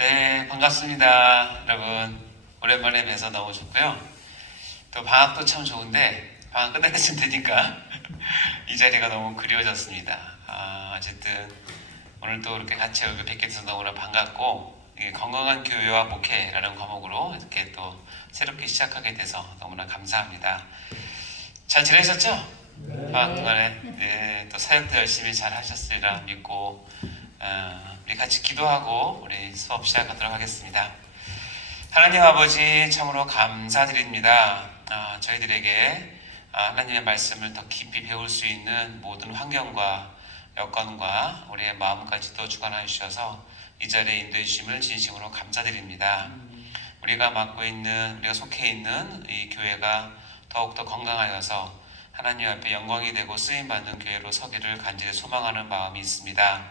네, 반갑습니다. 여러분, 오랜만에 뵈서 너무 좋고요. 또 방학도 참 좋은데, 방학 끝날 쯤 되니까 이 자리가 너무 그리워졌습니다. 어쨌든, 오늘 또 이렇게 같이 여기 뵙게 돼서 너무나 반갑고, 이 건강한 교회와 목회라는 과목으로 이렇게 또 새롭게 시작하게 돼서 너무나 감사합니다. 잘 지내셨죠? 방학 동안에. 네, 또 사역도 열심히 잘 하셨으리라 믿고, 우리 같이 기도하고 우리 수업 시작하도록 하겠습니다. 하나님 아버지 참으로 감사드립니다. 저희들에게 하나님의 말씀을 더 깊이 배울 수 있는 모든 환경과 여건과 우리의 마음까지도 주관하여 주셔서 이 자리에 인도해 주심을 진심으로 감사드립니다. 우리가 속해 있는 이 교회가 더욱더 건강하여서 하나님 앞에 영광이 되고 쓰임받는 교회로 서기를 간절히 소망하는 마음이 있습니다.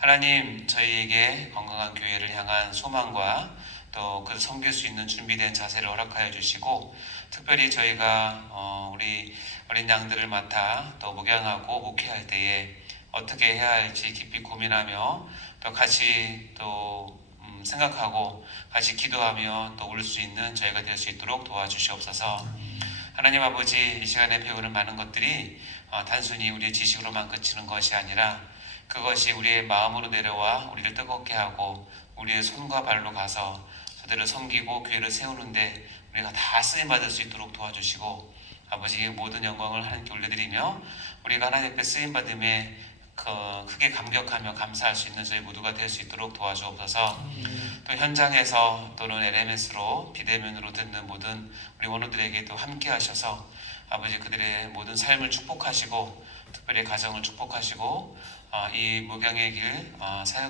하나님, 저희에게 건강한 교회를 향한 소망과 또 그 섬길 수 있는 준비된 자세를 허락하여 주시고, 특별히 저희가 우리 어린 양들을 맡아 또 목양하고 목회할 때에 어떻게 해야 할지 깊이 고민하며 또 같이 또 생각하고 같이 기도하며 또 울 수 있는 저희가 될 수 있도록 도와주시옵소서. 하나님 아버지, 이 시간에 배우는 많은 것들이 단순히 우리의 지식으로만 그치는 것이 아니라 그것이 우리의 마음으로 내려와 우리를 뜨겁게 하고 우리의 손과 발로 가서 저들을 섬기고 교회를 세우는데 우리가 다 쓰임받을 수 있도록 도와주시고, 아버지 모든 영광을 하나님께 올려드리며 우리가 하나님 앞에 쓰임받음에 크게 감격하며 감사할 수 있는 저희 모두가 될 수 있도록 도와주옵소서. 또 현장에서 또는 LMS로 비대면으로 듣는 모든 우리 원우들에게도 함께 하셔서 아버지 그들의 모든 삶을 축복하시고 특별히 가정을 축복하시고 이 목양의 길,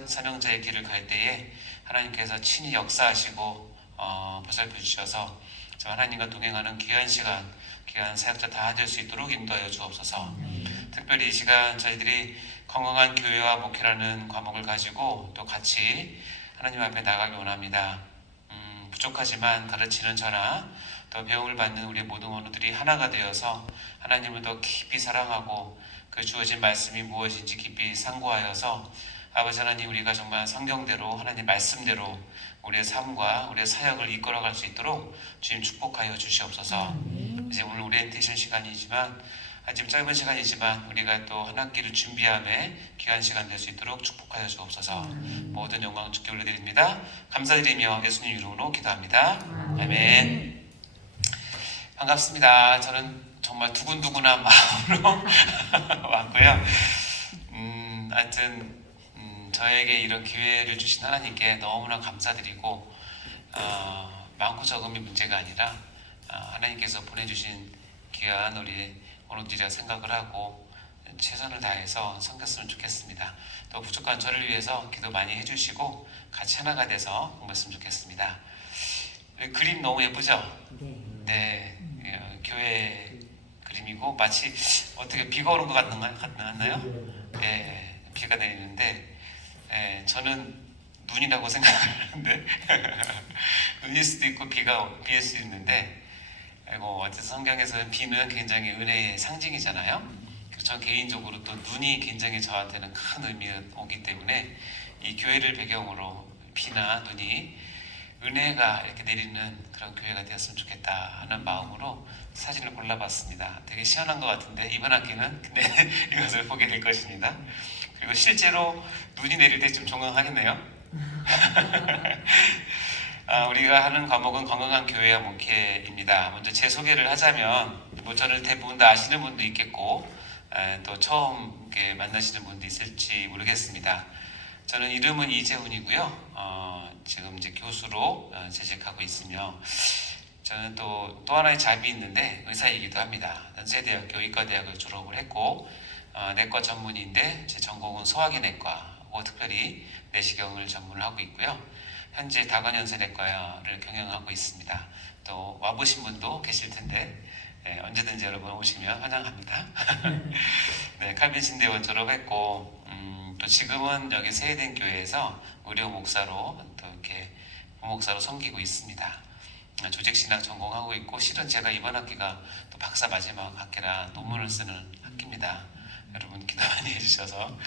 사명자의 길을 갈 때에 하나님께서 친히 역사하시고 보살펴 주셔서 저 하나님과 동행하는 귀한 시간, 귀한 사역자 다 될 수 있도록 인도하여 주옵소서. 특별히 이 시간 저희들이 건강한 교회와 목회라는 과목을 가지고 또 같이 하나님 앞에 나가기 원합니다. 부족하지만 가르치는 저나 또 배움을 받는 우리 모든 원우들이 하나가 되어서 하나님을 더 깊이 사랑하고 그 주어진 말씀이 무엇인지 깊이 상고하여서 아버지 하나님, 우리가 정말 성경대로 하나님 말씀대로 우리의 삶과 우리의 사역을 이끌어갈 수 있도록 주님 축복하여 주시옵소서. 이제 오늘 오리엔테이션 시간이지만 아직 짧은 시간이지만 우리가 또 한 학기를 준비함에 귀한 시간 될 수 있도록 축복하여 주옵소서. 모든 영광 주께 올려드립니다. 감사드리며 예수님 이름으로 기도합니다. 아멘. 반갑습니다. 저는 정말 두근두근한 마음으로 왔고요. 하여튼 저에게 이런 기회를 주신 하나님께 너무나 감사드리고, 많고 적음이 문제가 아니라 하나님께서 보내주신 귀한 우리 원우들이라 생각을 하고 최선을 다해서 섬겼으면 좋겠습니다. 또 부족한 저를 위해서 기도 많이 해주시고 같이 하나가 돼서 공부했으면 좋겠습니다. 그림 너무 예쁘죠? 네, 교회 그림이고 마치 어떻게 비가 오는 것 같나요? 네, 비가 내리는데 저는 눈이라고 생각을 하는데 눈일 수도 있고 비일 수도 있는데 어쨌든 성경에서는 비는 굉장히 은혜의 상징이잖아요. 그래서 전 개인적으로 또 눈이 굉장히 저한테는 큰 의미가 오기 때문에 이 교회를 배경으로 비나 눈이 은혜가 이렇게 내리는 그런 교회가 되었으면 좋겠다 하는 마음으로 사진을 골라봤습니다. 되게 시원한 것 같은데 이번 학기는 이것을 보게 될 것입니다. 그리고 실제로 눈이 내릴 때 좀 종강하겠네요. 우리가 하는 과목은 건강한 교회와 목회입니다. 먼저 제 소개를 하자면 저를 대부분 다 아시는 분도 있겠고 또 처음 만나시는 분도 있을지 모르겠습니다. 저는 이름은 이재훈이고요. 지금 이제 교수로 재직하고 있으며 저는 또 하나의 잡이 있는데 의사이기도 합니다. 연세대학교 의과대학을 졸업을 했고 내과 전문의인데 제 전공은 소화기 내과고 특별히 내시경을 전문을 하고 있고요. 현재 다관연세내과를 경영하고 있습니다. 또 와보신 분도 계실 텐데 언제든지 여러분 오시면 환영합니다. 네, 칼빈 신대원 졸업했고 또 지금은 여기 세해된 교회에서 의료 목사로 또 이렇게 부목사로 섬기고 있습니다. 조직신학 전공하고 있고 실은 제가 이번 학기가 또 박사 마지막 학기라 논문을 쓰는 학기입니다. 여러분 기도 많이 해주셔서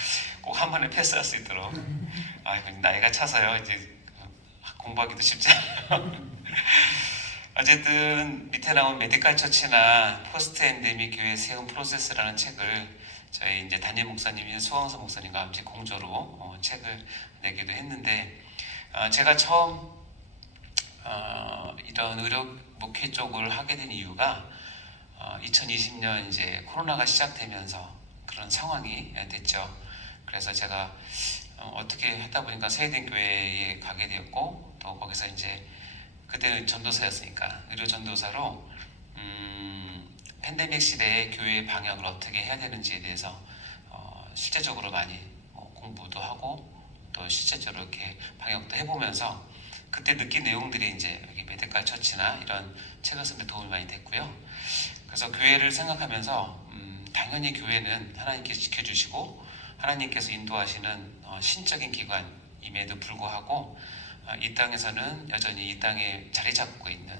꼭 한 번에 패스할 수 있도록 나이가 차서요 이제 공부하기도 쉽지 않아요. 어쨌든 밑에 나온 메디컬 처치나 포스트 엔데믹 교회 세움 프로세스라는 책을 저희 이제 담임 목사님인 수광서 목사님과 함께 공조로 책을 내기도 했는데, 제가 처음 이런 의료 목회 쪽을 하게 된 이유가 2020년 이제 코로나가 시작되면서 그런 상황이 됐죠. 그래서 제가 어떻게 하다 보니까 세이된 교회에 가게 되었고, 또 거기서 이제 그때는 전도사였으니까 의료 전도사로 팬데믹 시대에 교회 방역을 어떻게 해야 되는지에 대해서 실제적으로 많이 공부도 하고 또 실제적으로 이렇게 방역도 해보면서 그때 느낀 내용들이 이제 여기 메디컬 처치나 이런 책을 쓰는데 도움이 많이 됐고요. 그래서 교회를 생각하면서 당연히 교회는 하나님께서 지켜주시고 하나님께서 인도하시는 신적인 기관임에도 불구하고 이 땅에서는 여전히 이 땅에 자리 잡고 있는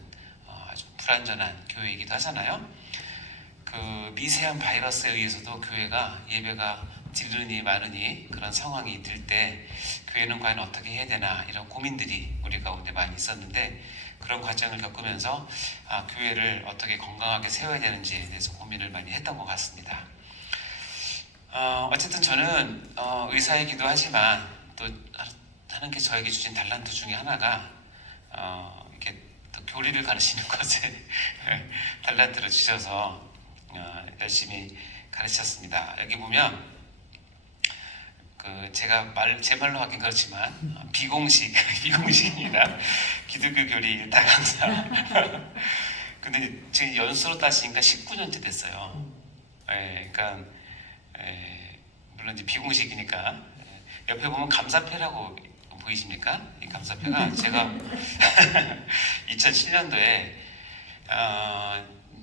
아주 불완전한 교회이기도 하잖아요. 그 미세한 바이러스에 의해서도 교회가 예배가 드르니 마르니 그런 상황이 들 때 교회는 과연 어떻게 해야 되나 이런 고민들이 우리 가운데 많이 있었는데, 그런 과정을 겪으면서 교회를 어떻게 건강하게 세워야 되는지에 대해서 고민을 많이 했던 것 같습니다. 어쨌든 저는 의사이기도 하지만 또 하나님께 저에게 주신 달란트 중에 하나가 이렇게 또 교리를 가르치는 것에 달란트를 주셔서 열심히 가르쳤습니다. 여기 보면 제가 제 말로 하긴 그렇지만 비공식입니다. 기독교 교리 일타 강사. 근데 지금 연수로 따지니까 19년째 됐어요. 그러니까 물론 이제 비공식이니까 옆에 보면 감사패라고 보이십니까? 이 감사패가 제가 2007년도에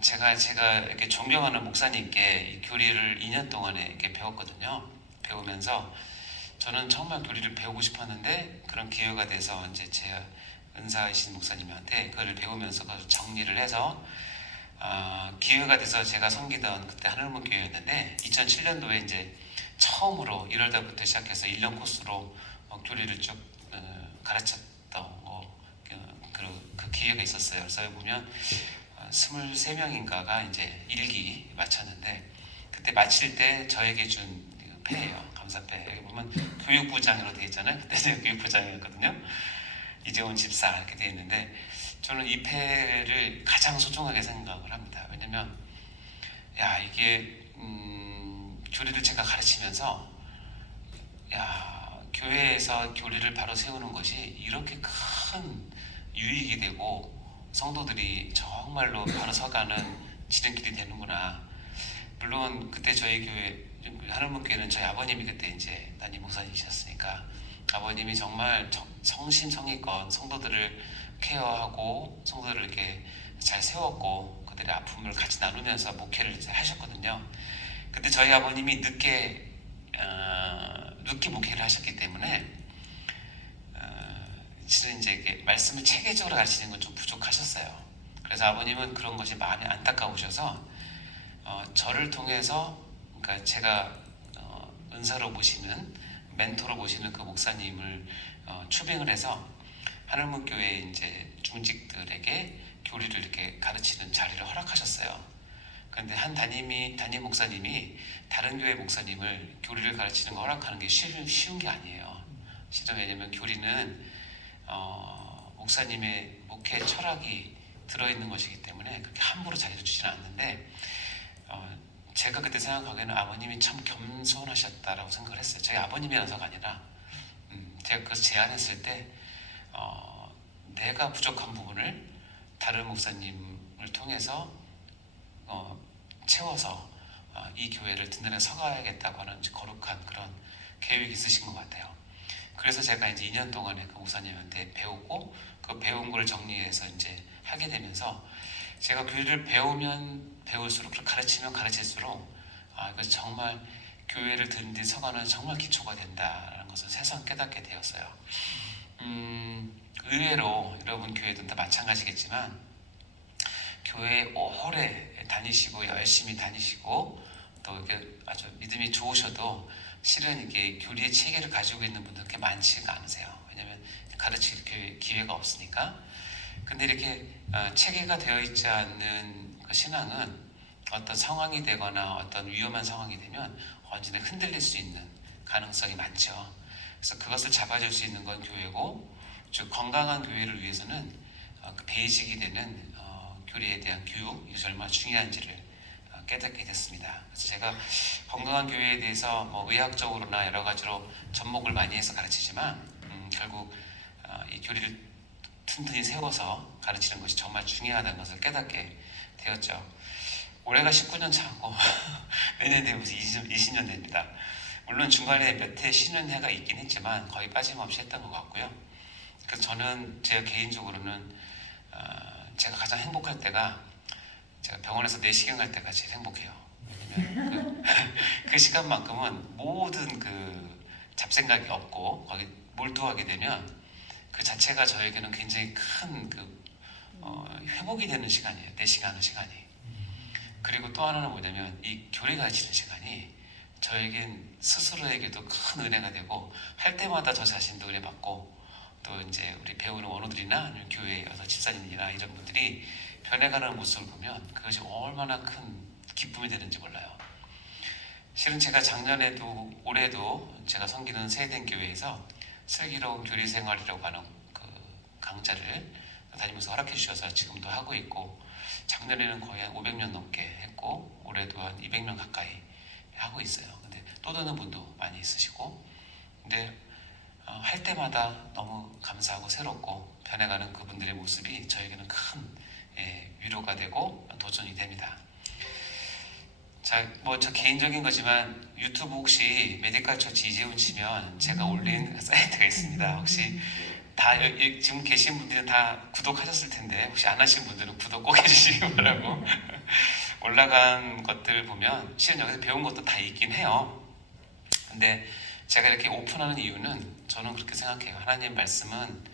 제가 이렇게 존경하는 목사님께 이 교리를 2년 동안에 이렇게 배웠거든요. 배우면서 저는 정말 교리를 배우고 싶었는데 그런 기회가 돼서 이제 제 은사이신 목사님한테 그걸 배우면서 그걸 정리를 해서 기회가 돼서 제가 섬기던 그때 하늘문 교회였는데 2007년도에 이제 처음으로 1월달부터 시작해서 1년 코스로 교리를 쭉 가르쳤던 그 기회가 있었어요. 그래서 보면 23명인가가 이제 1기 마쳤는데 그때 마칠 때 저에게 준 패예요. 감사패. 여기 보면 교육부장으로 되어 있잖아요. 그때 제가 교육부장이었거든요. 이재원 집사 이렇게 되어 있는데 저는 이 패를 가장 소중하게 생각을 합니다. 왜냐면 이게 교리를 제가 가르치면서 교회에서 교리를 바로 세우는 것이 이렇게 큰 유익이 되고 성도들이 정말로 바로 서가는 지름길이 되는구나. 물론 그때 저희 교회 하늘문교회는 저희 아버님이 그때 이제 담임 목사님이셨으니까 아버님이 정말 성심성의껏 성도들을 케어하고 성도들을 이렇게 잘 세웠고 그들의 아픔을 같이 나누면서 목회를 하셨거든요. 그때 저희 아버님이 늦게 목회를 하셨기 때문에 실은 이제 이게 말씀을 체계적으로 가르치는 건 좀 부족하셨어요. 그래서 아버님은 그런 것이 마음이 안타까우셔서 저를 통해서 그러니까 제가 은사로 모시는 멘토로 모시는 그 목사님을 추빙을 해서 하늘문교회 이제 중직들에게 교리를 이렇게 가르치는 자리를 허락하셨어요. 그런데 한 담임 목사님이 다른 교회 목사님을 교리를 가르치는 거 허락하는 게 쉬운 게 아니에요. 실은 왜냐면 교리는 목사님의 목회 철학이 들어있는 것이기 때문에 그렇게 함부로 자리를 주지는 않는데 제가 그때 생각하기에는 아버님이 참 겸손하셨다라고 생각을 했어요. 저희 아버님이라서가 아니라 제가 그것을 제안했을 때 내가 부족한 부분을 다른 목사님을 통해서 채워서 이 교회를 든든하게 서가야겠다고 하는 거룩한 그런 계획이 있으신 것 같아요. 그래서 제가 이제 2년 동안에 그 목사님한테 배우고 그 배운 걸 정리해서 이제 하게 되면서 제가 교회를 배우면 배울수록 가르치면 가르칠수록 이거 정말 교회를 든든히 서가는 정말 기초가 된다라는 것을 새삼 깨닫게 되었어요. 의외로 여러분 교회도 다 마찬가지겠지만 교회에 오래 다니시고 열심히 다니시고 또 이렇게 아주 믿음이 좋으셔도 실은 이게 교리의 체계를 가지고 있는 분들 그렇게 많지가 않으세요. 왜냐하면 가르칠 기회가 없으니까. 근데 이렇게 체계가 되어 있지 않는 그 신앙은 어떤 상황이 되거나 어떤 위험한 상황이 되면 언제나 흔들릴 수 있는 가능성이 많죠. 그래서 그것을 잡아줄 수 있는 건 교회고, 즉 건강한 교회를 위해서는 그 베이직이 되는 교리에 대한 교육, 이것이 얼마나 중요한지를 깨닫게 됐습니다. 그래서 제가 건강한 교회에 대해서 뭐 의학적으로나 여러 가지로 접목을 많이 해서 가르치지만 결국 이 교리를 튼튼히 세워서 가르치는 것이 정말 중요하다는 것을 깨닫게 되었죠. 올해가 19년 차고 내년 되면 20년 됩니다. 물론 중간에 몇 해 쉬는 해가 있긴 했지만 거의 빠짐없이 했던 것 같고요. 그래서 저는 제가 개인적으로는 제가 가장 행복할 때가 제가 병원에서 내시경 할 때가 제일 행복해요. 왜냐면 그 시간만큼은 모든 그 잡생각이 없고 거기 몰두하게 되면 그 자체가 저에게는 굉장히 큰 회복이 되는 시간이에요. 내시경 하는 시간이. 그리고 또 하나는 뭐냐면 이 교리 가르치는 시간이 저에겐 스스로에게도 큰 은혜가 되고, 할 때마다 저 자신도 은혜 받고, 또 이제 우리 배우는 원우들이나 아니면 교회 와서 집사님이나 이런 분들이 변해가는 모습을 보면 그것이 얼마나 큰 기쁨이 되는지 몰라요. 실은 제가 작년에도 올해도 제가 섬기는 세된 교회에서 슬기로운 교리 생활이라고 하는 그 강좌를 다니면서 허락해 주셔서 지금도 하고 있고, 작년에는 거의 한 500명 넘게 했고 올해도 한 200명 가까이 하고 있어요. 근데 또 듣는 분도 많이 있으시고, 근데 할 때마다 너무 감사하고 새롭고 변해가는 그분들의 모습이 저에게는 큰 위로가 되고 도전이 됩니다. 자, 뭐 저 개인적인 거지만 유튜브 혹시 메디컬 처치 이재훈 치면 제가 올린 사이트가 있습니다. 혹시 다 지금 계신 분들은 다 구독하셨을 텐데 혹시 안 하신 분들은 구독 꼭 해주시기 바라고. 올라간 것들 보면 실은 여기서 배운 것도 다 있긴 해요. 근데 제가 이렇게 오픈하는 이유는 저는 그렇게 생각해요. 하나님 말씀은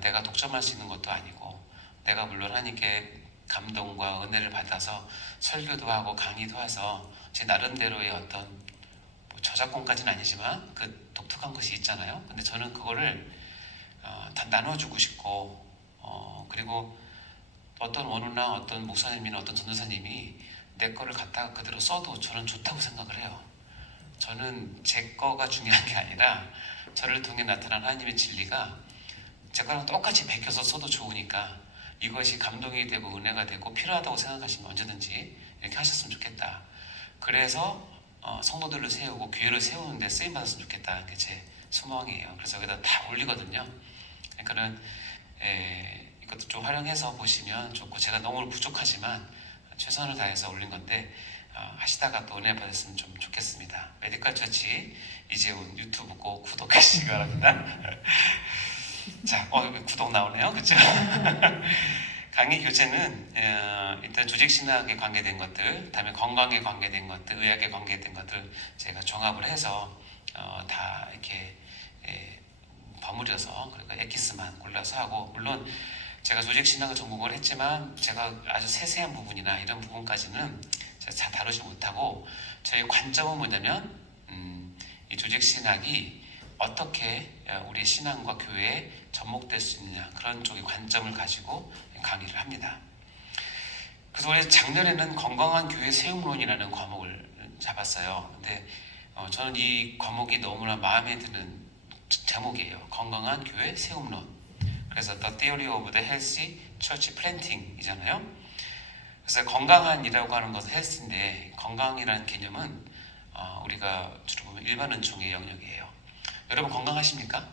내가 독점할 수 있는 것도 아니고, 내가 물론 하나님께 감동과 은혜를 받아서 설교도 하고 강의도 해서 제 나름대로의 어떤 뭐 저작권까지는 아니지만 그 독특한 것이 있잖아요. 근데 저는 그거를 다 나눠주고 싶고, 그리고 어떤 원우나 어떤 목사님이나 어떤 전도사님이 내 거를 갖다가 그대로 써도 저는 좋다고 생각을 해요. 저는 제 거가 중요한 게 아니라 저를 통해 나타난 하나님의 진리가 제 거랑 똑같이 베껴서 써도 좋으니까 이것이 감동이 되고 은혜가 되고 필요하다고 생각하시면 언제든지 이렇게 하셨으면 좋겠다. 그래서 성도들을 세우고 교회를 세우는데 쓰임받았으면 좋겠다는 게 제 소망이에요. 그래서 여기다 다 올리거든요. 그러니까는 이것도 좀 활용해서 보시면 좋고, 제가 너무 부족하지만 최선을 다해서 올린 건데 하시다가 또 은혜 받았으면 좀 좋겠습니다. 메디컬 처치 이재훈 유튜브 꼭 구독해 주시기 바랍니다. 자, 구독 나오네요, 그렇죠? 강의 교재는 일단 조직신학에 관계된 것들, 다음에 건강에 관계된 것들, 의학에 관계된 것들 제가 종합을 해서 다 이렇게 버무려서 그러니까 엑기스만 골라서 하고, 물론 제가 조직신학을 전공을 했지만 제가 아주 세세한 부분이나 이런 부분까지는 제가 다 다루지 못하고, 저희 관점은 뭐냐면 이 조직신학이 어떻게 우리 신앙과 교회에 접목될 수 있느냐, 그런 쪽의 관점을 가지고 강의를 합니다. 그래서 올해 작년에는 건강한 교회 세움론이라는 과목을 잡았어요. 근데 저는 이 과목이 너무나 마음에 드는 제목이에요. 건강한 교회 세움론. 그래서 The Theory of the Healthy Church Planting 이잖아요. 그래서 건강한이라고 하는 것은 헬스인데, 건강이라는 개념은 우리가 주로 보면 일반 은총의 영역이에요. 여러분 건강하십니까?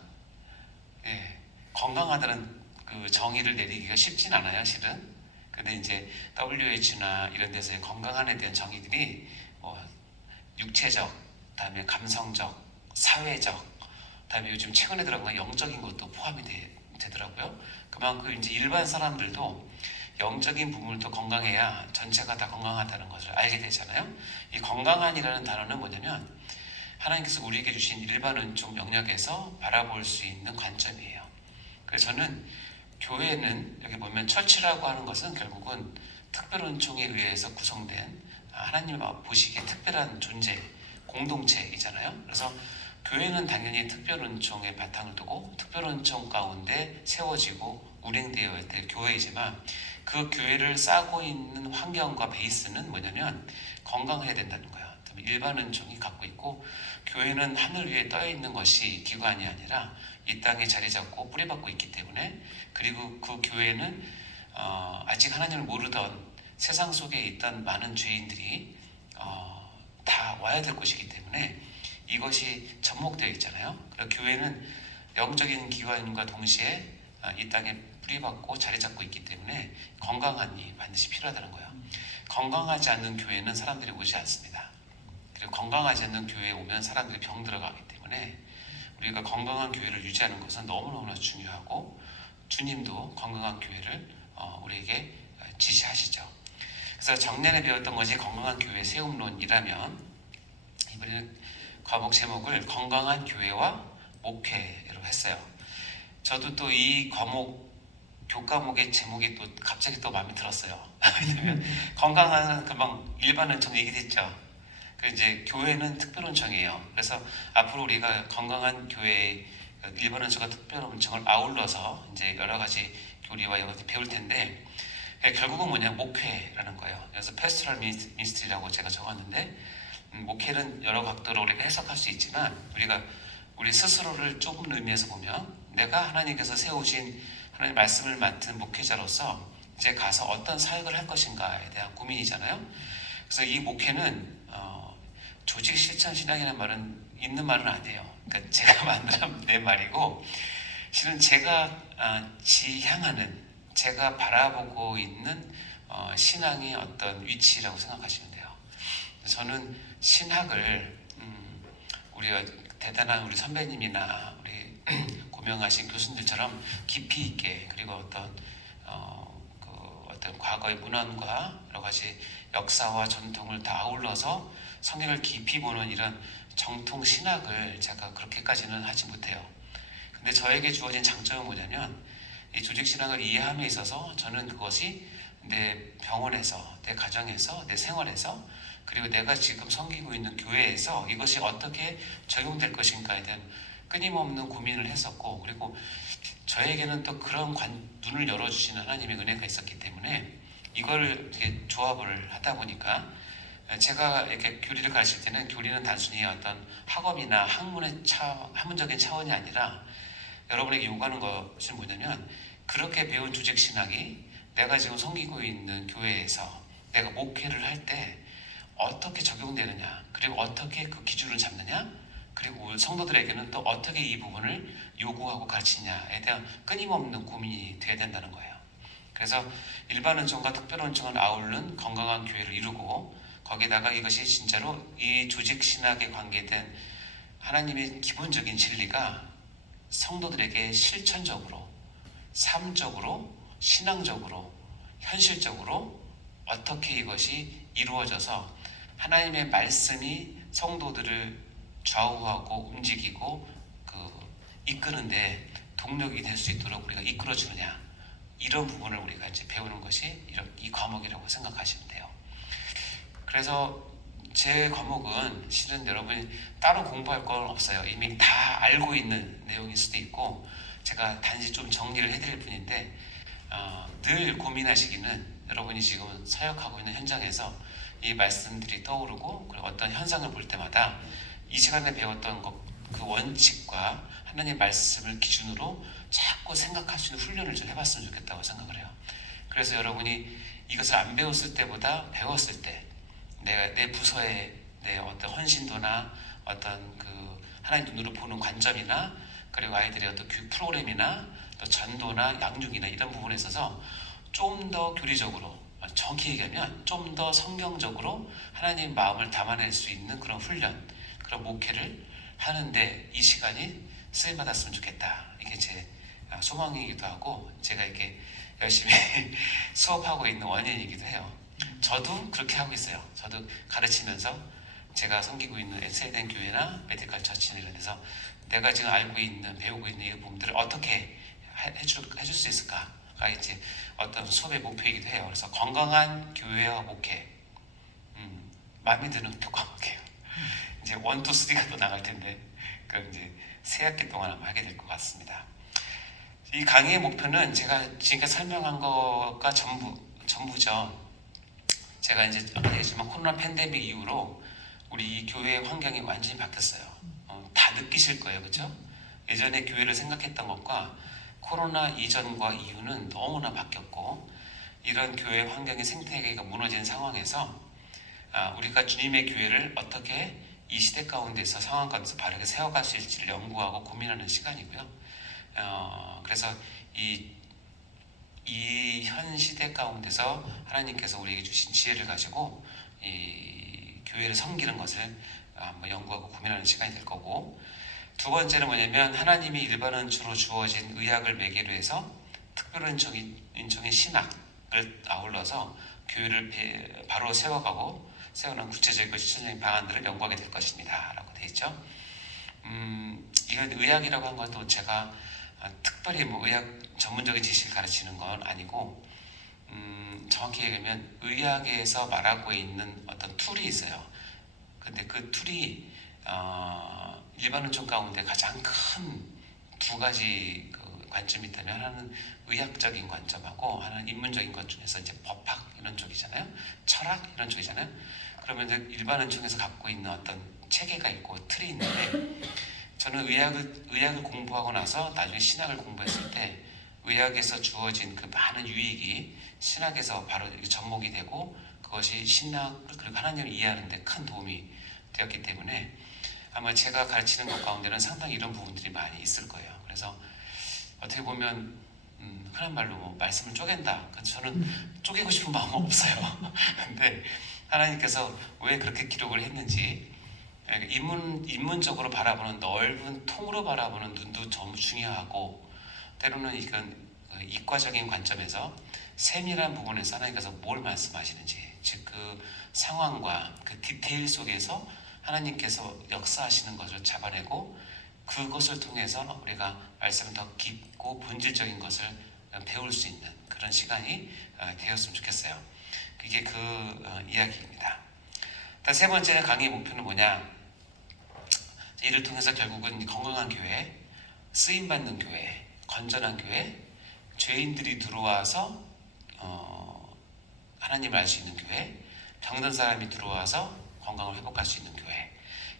예, 건강하다는 그 정의를 내리기가 쉽진 않아요, 실은. 근데 이제 WH나 이런 데서의 건강한에 대한 정의들이 뭐 육체적, 다음에 감성적, 사회적, 다음에 요즘 최근에 들어간 건 영적인 것도 포함이 되더라고요. 그만큼 이제 일반 사람들도 영적인 부분도 건강해야 전체가 다 건강하다는 것을 알게 되잖아요. 이 건강한이라는 단어는 뭐냐면 하나님께서 우리에게 주신 일반 은총 영역에서 바라볼 수 있는 관점이에요. 그래서 저는 교회는 여기 보면 처치라고 하는 것은 결국은 특별 은총에 의해서 구성된 하나님 보시기에 특별한 존재, 공동체이잖아요. 그래서 교회는 당연히 특별은총에 바탕을 두고 특별은총 가운데 세워지고 운행되어야 될 교회이지만 그 교회를 싸고 있는 환경과 베이스는 뭐냐면 건강해야 된다는 거예요. 일반 은총이 갖고 있고 교회는 하늘 위에 떠 있는 것이 기관이 아니라 이 땅에 자리 잡고 뿌리박고 있기 때문에, 그리고 그 교회는 아직 하나님을 모르던 세상 속에 있던 많은 죄인들이 다 와야 될 것이기 때문에 이것이 접목되어 있잖아요. 그래서 교회는 영적인 기관과 동시에 이 땅에 뿌리박고 자리 잡고 있기 때문에 건강함이 반드시 필요하다는 거예요. 건강하지 않는 교회는 사람들이 오지 않습니다. 그리고 건강하지 않는 교회에 오면 사람들이 병 들어가기 때문에 우리가 건강한 교회를 유지하는 것은 너무너무나 중요하고, 주님도 건강한 교회를 우리에게 지시하시죠. 그래서 작년에 배웠던 것이 건강한 교회 세움론이라면, 이번에는 과목 제목을 건강한 교회와 목회로 했어요. 저도 또 이 교과목의 제목이 또 갑자기 또 마음에 들었어요. 왜냐면 건강한 금방 일반 은총 얘기했죠. 그 이제 교회는 특별 은총이에요. 그래서 앞으로 우리가 건강한 교회 일반 은총과 특별 은총을 아울러서 이제 여러 가지 교리와 여러 가지 배울 텐데, 결국은 뭐냐, 목회라는 거예요. 그래서 패스토럴 미니스트리라고 제가 적었는데, 목회는 여러 각도로 우리가 해석할 수 있지만 우리 스스로를 좁은 의미에서 보면 내가 하나님께서 세우신 하나님의 말씀을 맡은 목회자로서 이제 가서 어떤 사역을 할 것인가에 대한 고민이잖아요. 그래서 이 목회는 조직 실천 신앙이라는 말은 있는 말은 아니에요. 그러니까 제가 만들어 낸 말이고, 실은 제가 지향하는, 제가 바라보고 있는 신앙의 어떤 위치라고 생각하시면 돼요. 저는 신학을 우리 대단한 우리 선배님이나 우리 고명하신 교수님들처럼 깊이 있게, 그리고 어떤 과거의 문헌과 여러 가지 역사와 전통을 다 아울러서 성경을 깊이 보는 이런 정통 신학을 제가 그렇게까지는 하지 못해요. 근데 저에게 주어진 장점은 뭐냐면, 이 조직 신학을 이해함에 있어서 저는 그것이 내 병원에서, 내 가정에서, 내 생활에서, 그리고 내가 지금 섬기고 있는 교회에서 이것이 어떻게 적용될 것인가에 대한 끊임없는 고민을 했었고, 그리고 저에게는 또 그런 눈을 열어주시는 하나님의 은혜가 있었기 때문에 이걸 이렇게 조합을 하다 보니까, 제가 이렇게 교리를 가르칠 때는 교리는 단순히 어떤 학업이나 학문적인 차원이 아니라 여러분에게 요구하는 것은 뭐냐면, 그렇게 배운 조직 신학이 내가 지금 섬기고 있는 교회에서 내가 목회를 할 때 어떻게 적용되느냐, 그리고 어떻게 그 기준을 잡느냐, 그리고 성도들에게는 또 어떻게 이 부분을 요구하고 가르치냐에 대한 끊임없는 고민이 돼야 된다는 거예요. 그래서 일반 은총과 특별 은총을 아우르는 건강한 교회를 이루고, 거기다가 이것이 진짜로 이 조직 신학에 관계된 하나님의 기본적인 진리가 성도들에게 실천적으로, 삶적으로, 신앙적으로, 현실적으로 어떻게 이것이 이루어져서 하나님의 말씀이 성도들을 좌우하고 움직이고 이끄는데 동력이 될 수 있도록 우리가 이끌어주느냐, 이런 부분을 우리가 이제 배우는 것이 이 과목이라고 생각하시면 돼요. 그래서 제 과목은 실은 여러분이 따로 공부할 건 없어요. 이미 다 알고 있는 내용일 수도 있고, 제가 단지 좀 정리를 해드릴 뿐인데, 늘 고민하시기는, 여러분이 지금 사역하고 있는 현장에서 이 말씀들이 떠오르고, 그리고 어떤 현상을 볼 때마다 이 시간에 배웠던 그 원칙과 하나님의 말씀을 기준으로 자꾸 생각할 수 있는 훈련을 좀 해봤으면 좋겠다고 생각을 해요. 그래서 여러분이 이것을 안 배웠을 때보다 배웠을 때 내 부서의 내 어떤 헌신도나 어떤 하나님 눈으로 보는 관점이나, 그리고 아이들의 어떤 교육 프로그램이나 또 전도나 양육이나 이런 부분에 있어서 좀 더 교리적으로, 정확히 얘기하면 좀 더 성경적으로 하나님 마음을 담아낼 수 있는 그런 훈련, 그런 목회를 하는데 이 시간이 쓰임 받았으면 좋겠다. 이게 제 소망이기도 하고, 제가 이렇게 열심히 수업하고 있는 원인이기도 해요. 저도 그렇게 하고 있어요. 저도 가르치면서 제가 섬기고 있는 에세덴 교회나 메디컬 처치 이런 데서 내가 지금 알고 있는, 배우고 있는 이 부분들을 어떻게 해줄 수 있을까가 이제 어떤 수업의 목표이기도 해요. 그래서 건강한 교회와 목회, 마음에 드는 과목이에요. 이제 1, 2, 3가 또 나갈 텐데, 그럼 이제 새 학기 동안 아마 하게 될 것 같습니다. 이 강의의 목표는 제가 지금까지 설명한 것과 전부죠. 제가 이제 아까 얘기했지만 코로나 팬데믹 이후로 우리 교회 환경이 완전히 바뀌었어요. 다 느끼실 거예요, 그렇죠? 예전에 교회를 생각했던 것과 코로나 이전과 이후는 너무나 바뀌었고, 이런 교회 환경의 생태계가 무너진 상황에서 우리가 주님의 교회를 어떻게 이 시대 가운데서 상황 가운데서 바르게 세워갈 수 있을지를 연구하고 고민하는 시간이고요. 그래서 이 현 시대 가운데서 하나님께서 우리에게 주신 지혜를 가지고 이 교회를 섬기는 것을 한번 연구하고 고민하는 시간이 될 거고, 두 번째는 뭐냐면 하나님이 일반 은총으로 주어진 의학을 매개로 해서 특별 은총인 신학을 아울러서 교회를 바로 세우는 구체적이고 실천적인 방안들을 연구하게 될 것입니다 라고 되어 있죠. 이건 의학이라고 한 것도 제가 특별히 뭐 의학 전문적인 지식을 가르치는 건 아니고, 정확히 얘기하면 의학에서 말하고 있는 어떤 툴이 있어요. 근데 그 툴이 일반 은총 가운데 가장 큰 두 가지 그 관점이 있다면, 하나는 의학적인 관점하고 하나는 인문적인 것 중에서 이제 법학 이런 쪽이잖아요. 철학 이런 쪽이잖아요. 그러면 이제 일반 은총에서 갖고 있는 어떤 체계가 있고 틀이 있는데, 저는 의학을 공부하고 나서 나중에 신학을 공부했을 때 의학에서 주어진 그 많은 유익이 신학에서 바로 이렇게 접목이 되고, 그것이 신학 그리고 하나님을 이해하는 데 큰 도움이 되었기 때문에 아마 제가 가르치는 것 가운데는 상당히 이런 부분들이 많이 있을 거예요. 그래서 어떻게 보면 흔한 말로 뭐 말씀을 쪼갠다. 저는 쪼개고 싶은 마음은 없어요. 근데 하나님께서 왜 그렇게 기록을 했는지, 인문적으로 바라보는 넓은 통으로 바라보는 눈도 너무 중요하고, 때로는 이건 이과적인 관점에서 세밀한 부분에서 하나님께서 뭘 말씀하시는지, 즉 그 상황과 그 디테일 속에서 하나님께서 역사하시는 것을 잡아내고, 그것을 통해서 우리가 말씀을 더 깊고 본질적인 것을 배울 수 있는 그런 시간이 되었으면 좋겠어요. 그게 그 이야기입니다. 세 번째는 강의의 목표는 뭐냐? 이를 통해서 결국은 건강한 교회, 쓰임받는 교회, 건전한 교회, 죄인들이 들어와서 하나님을 알 수 있는 교회, 병든 사람이 들어와서 건강을 회복할 수 있는 교회,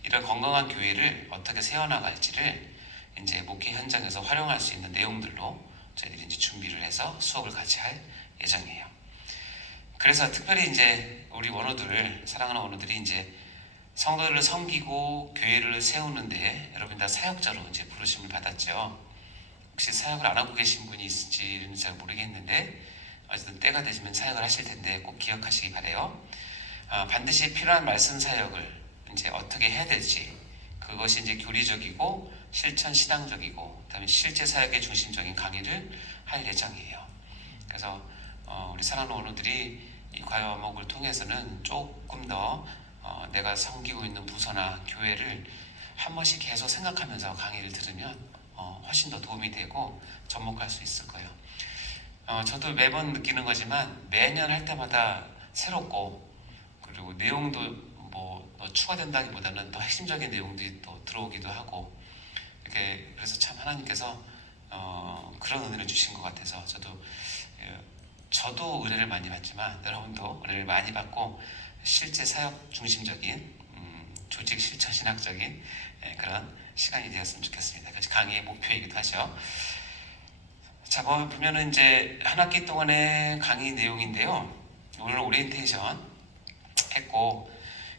이런 건강한 교회를 어떻게 세워나갈지를 이제 목회 현장에서 활용할 수 있는 내용들로 저희들이 이제 준비를 해서 수업을 같이 할 예정이에요. 그래서 특별히 이제 우리 사랑하는 원우들이 이제 성도들을 섬기고 교회를 세우는데 여러분 다 사역자로 이제 부르심을 받았죠. 혹시 사역을 안 하고 계신 분이 있을지는 잘 모르겠는데, 어쨌든 때가 되시면 사역을 하실 텐데 꼭 기억하시기 바래요. 반드시 필요한 말씀 사역을 이제 어떻게 해야 될지, 그것이 이제 교리적이고 실천 신앙적이고 그다음에 실제 사역의 중심적인 강의를 할 예정이에요. 그래서 우리 사랑하는 원우들이 이 과목을 통해서는 조금 더 내가 섬기고 있는 부서나 교회를 한 번씩 계속 생각하면서 강의를 들으면 훨씬 더 도움이 되고 접목할 수 있을 거예요. 저도 매번 느끼는 거지만 매년 할 때마다 새롭고, 그리고 내용도 뭐 추가된다기보다는 더 핵심적인 내용들이 또 들어오기도 하고, 이렇게 그래서 참 하나님께서 그런 은혜를 주신 것 같아서 저도 은혜를 많이 받지만 여러분도 은혜를 많이 받고 실제 사역 중심적인 조직 실천 신학적인 그런 시간이 되었으면 좋겠습니다. 그래서 강의의 목표이기도 하죠. 자, 보면은 이제 한 학기 동안의 강의 내용인데요. 오늘 오리엔테이션 했고,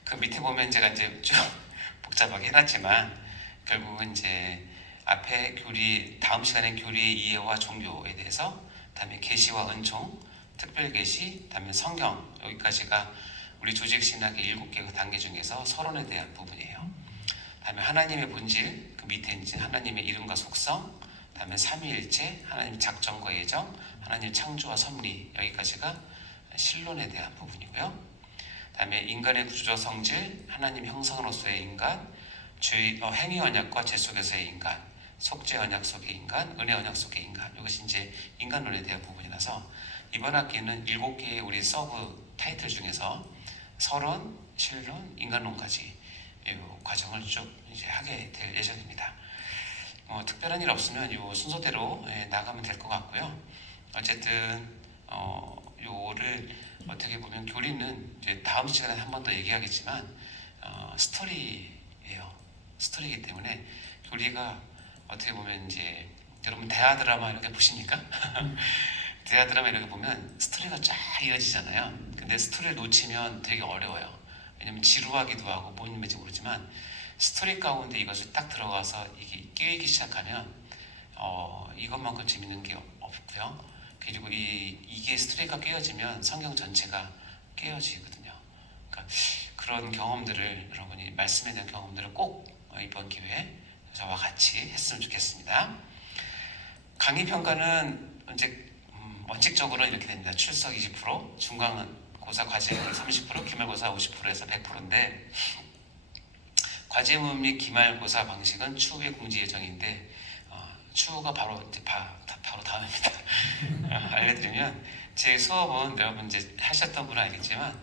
그 밑에 보면 제가 이제 좀 복잡하게 해놨지만 결국은 이제 앞에 다음 시간에 교리의 이해와 종교에 대해서, 다음에 계시와 은총, 특별 계시, 다음에 성경, 여기까지가 우리 조직 신학의 7개 단계 중에서 서론에 대한 부분이에요. 다음에 하나님의 본질, 그 밑에 이제 하나님의 이름과 속성, 다음에 삼위일체, 하나님의 작정과 예정, 하나님 창조와 섭리, 여기까지가 신론에 대한 부분이고요. 다음에 인간의 구조적 성질, 하나님 형상으로서의 인간, 행위 언약과 죄 속에서의 인간, 속죄 언약 속의 인간, 은혜 언약 속의 인간, 이것이 이제 인간론에 대한 부분이라서 이번 학기는 7개의 우리 서브 타이틀 중에서 서론, 신론, 인간론까지 이 과정을 쭉 이제 하게 될 예정입니다. 특별한 일 없으면 이 순서대로 나가면 될 것 같고요. 어쨌든 요를 어떻게 보면 교리는 이제 다음 시간에 한 번 더 얘기하겠지만 스토리예요. 스토리이기 때문에 교리가 어떻게 보면 이제 여러분 대하 드라마 이렇게 보십니까? 대하 드라마 이렇게 보면 스토리가 쫙 이어지잖아요. 근데 스토리를 놓치면 되게 어려워요. 왜냐면 지루하기도 하고 뭔 일인지 모르지만 스토리 가운데 이것을 딱 들어가서 이게 끼기 시작하면 이것만큼 재밌는 게 없고요. 그리고 이게 스토리가 깨어지면 성경 전체가 깨어지거든요. 그러니까 그런 경험들을 여러분이 말씀에 대한 경험들을 꼭 이번 기회에 저와 같이 했으면 좋겠습니다. 강의 평가는 이제 원칙적으로는 이렇게 됩니다. 출석 20%, 중간고사 과제물 30%, 기말고사 50%에서 100%인데 과제물 및 기말고사 방식은 추후에 공지 예정인데 추후가 바로 다음입니다. 알려드리면 제 수업은 여러분 이제 하셨던 분은 알겠지만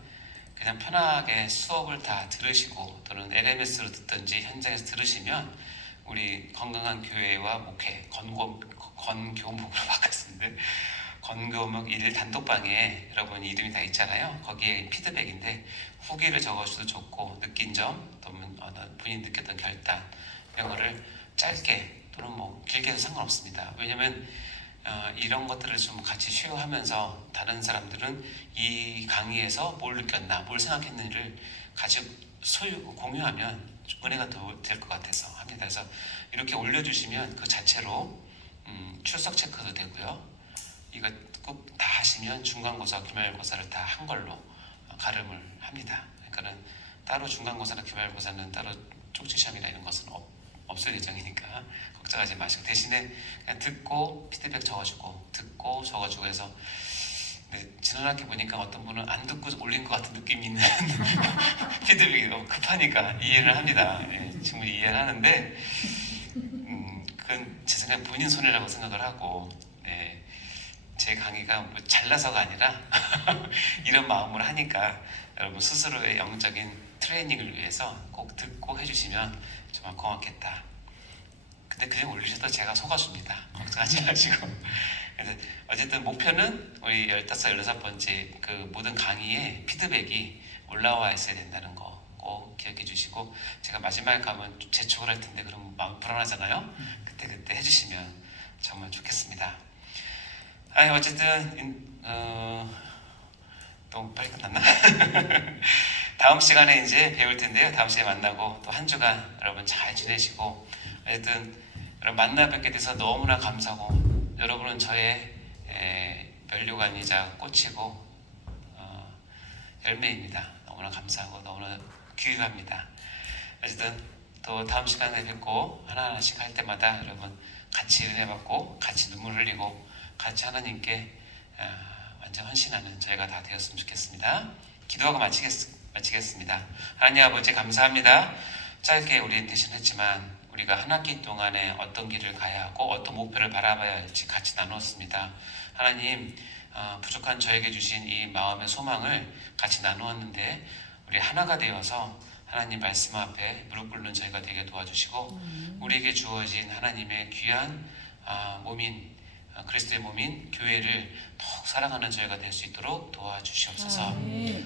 그냥 편하게 수업을 다 들으시고 또는 LMS로 듣든지 현장에서 들으시면 우리 건강한 교회와 목회 건교목으로 바꿨는데 건교목 1 단톡방에 여러분 이름이 다 있잖아요. 거기에 피드백인데 후기를 적어주셔도 좋고 느낀 점 또는 본인이 느꼈던 결단 이런 거를 짧게 또는 뭐 길게 해도 상관없습니다. 왜냐면 이런 것들을 좀 같이 쉐어하면서 다른 사람들은 이 강의에서 뭘 느꼈나 뭘 생각했는지를 같이 공유하면 은혜가 더 될 것 같아서 합니다. 그래서 이렇게 올려주시면 그 자체로 출석 체크도 되고요. 이거 꼭 다 하시면 중간고사, 기말고사를 다 한 걸로 가름을 합니다. 그러니까는 따로 중간고사나 기말고사는 따로 쪽지시험이나 이런 것은 없을 예정이니까 걱정하지 마시고 대신에 그냥 듣고 피드백 적어주고 듣고 적어주고 해서 지난 학기 보니까 어떤 분은 안 듣고 올린 것 같은 느낌이 있는 피드백이 너무 급하니까 이해를 합니다. 충분히 이해를 하는데 그건 제 생각에 본인 손해라고 생각을 하고 제 강의가 뭐 잘나서가 아니라 이런 마음으로 하니까 여러분 스스로의 영적인 트레이닝을 위해서 꼭 듣고 해주시면 정말 고맙겠다. 근데 그냥 올리셔도 제가 속아줍니다. 걱정하지 마시고. 그래서 어쨌든 목표는 우리 15, 16번째 그 모든 강의에 피드백이 올라와 있어야 된다는 거 꼭 기억해 주시고 제가 마지막에 가면 재촉을 할 텐데 그럼 마음 불안하잖아요. 그때 해주시면 정말 좋겠습니다. 어쨌든 너무 빨리 끝났나? 다음 시간에 이제 배울 텐데요. 다음 시간에 만나고 또 한 주간 여러분 잘 지내시고 어쨌든 여러분 만나 뵙게 돼서 너무나 감사하고 여러분은 저의 면류관이자 꽃이고 열매입니다. 너무나 감사하고 너무나 귀유합니다. 어쨌든 또 다음 시간에 뵙고 하나하나씩 할 때마다 여러분 같이 은혜 받고 같이 눈물 흘리고 같이 하나님께 완전 헌신하는 저희가 다 되었으면 좋겠습니다. 기도하고 마치겠습니다. 하나님 아버지 감사합니다. 짧게 오리엔테이션 했지만 우리가 한 학기 동안에 어떤 길을 가야 하고 어떤 목표를 바라봐야 할지 같이 나누었습니다. 하나님 부족한 저에게 주신 이 마음의 소망을 같이 나누었는데 우리 하나가 되어서 하나님 말씀 앞에 무릎 꿇는 저희가 되게 도와주시고 우리에게 주어진 하나님의 귀한 몸인 그리스도의 몸인 교회를 더욱 사랑하는 저희가 될 수 있도록 도와주시옵소서.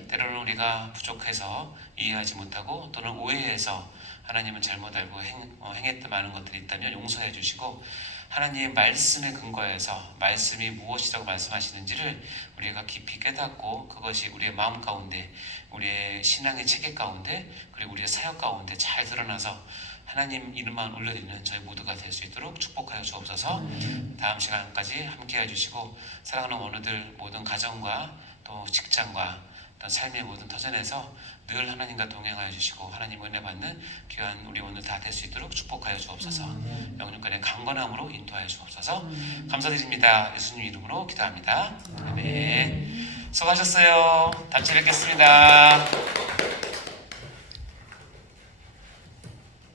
때로는 우리가 부족해서 이해하지 못하고 또는 오해해서 하나님은 잘못 알고 행했던 많은 것들이 있다면 용서해 주시고 하나님의 말씀에 근거해서 말씀이 무엇이라고 말씀하시는지를 우리가 깊이 깨닫고 그것이 우리의 마음 가운데 우리의 신앙의 체계 가운데 그리고 우리의 사역 가운데 잘 드러나서 하나님 이름만 올려드리는 저희 모두가 될 수 있도록 축복하여 주옵소서. 다음 시간까지 함께 해주시고 사랑하는 원우들 모든 가정과 또 직장과 또 삶의 모든 터전에서 늘 하나님과 동행하여 주시고 하나님 은혜 받는 귀한 우리 오늘 다 될 수 있도록 축복하여 주옵소서. 영육간의 강건함으로 인도하여 주옵소서. 감사드립니다. 예수님 이름으로 기도합니다. 아멘. 수고하셨어요. 다음 주에 뵙겠습니다.